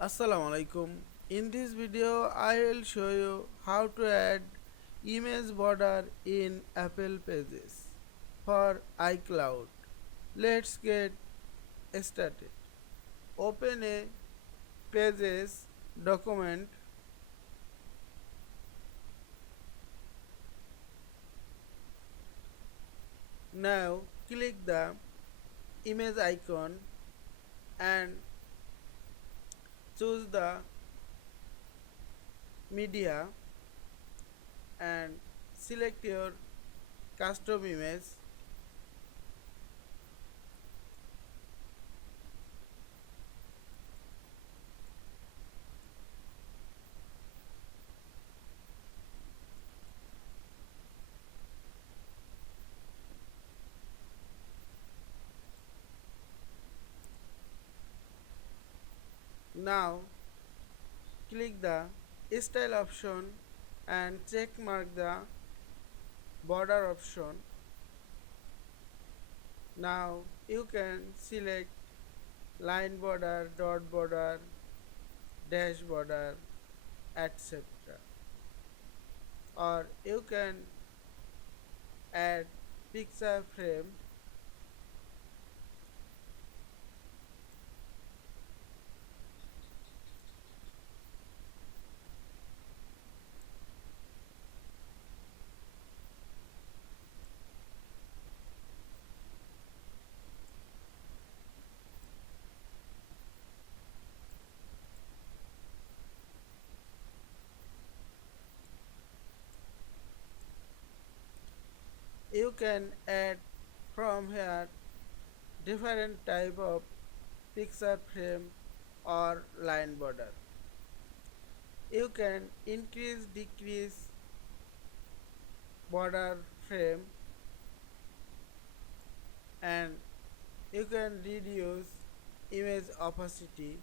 Assalamu Alaikum. In this video, I will show you how to add image border in Apple Pages for iCloud. Let's get started. Open a Pages document. Now click the image icon and choose the media and select your custom image. Now click the style option and check mark the border option. Now you can select line border, dot border, dash border, etc. Or you can add picture frame. You can add from here different type of picture frame or line border. You can increase decrease border frame and you can reduce image opacity.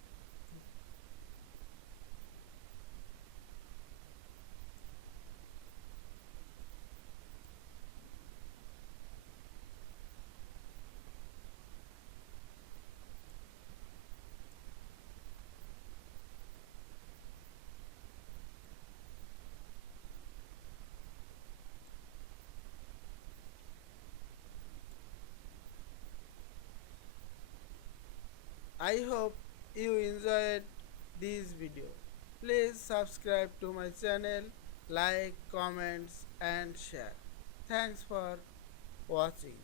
I hope you enjoyed this video. Please subscribe to my channel, like, comments and share. Thanks for watching.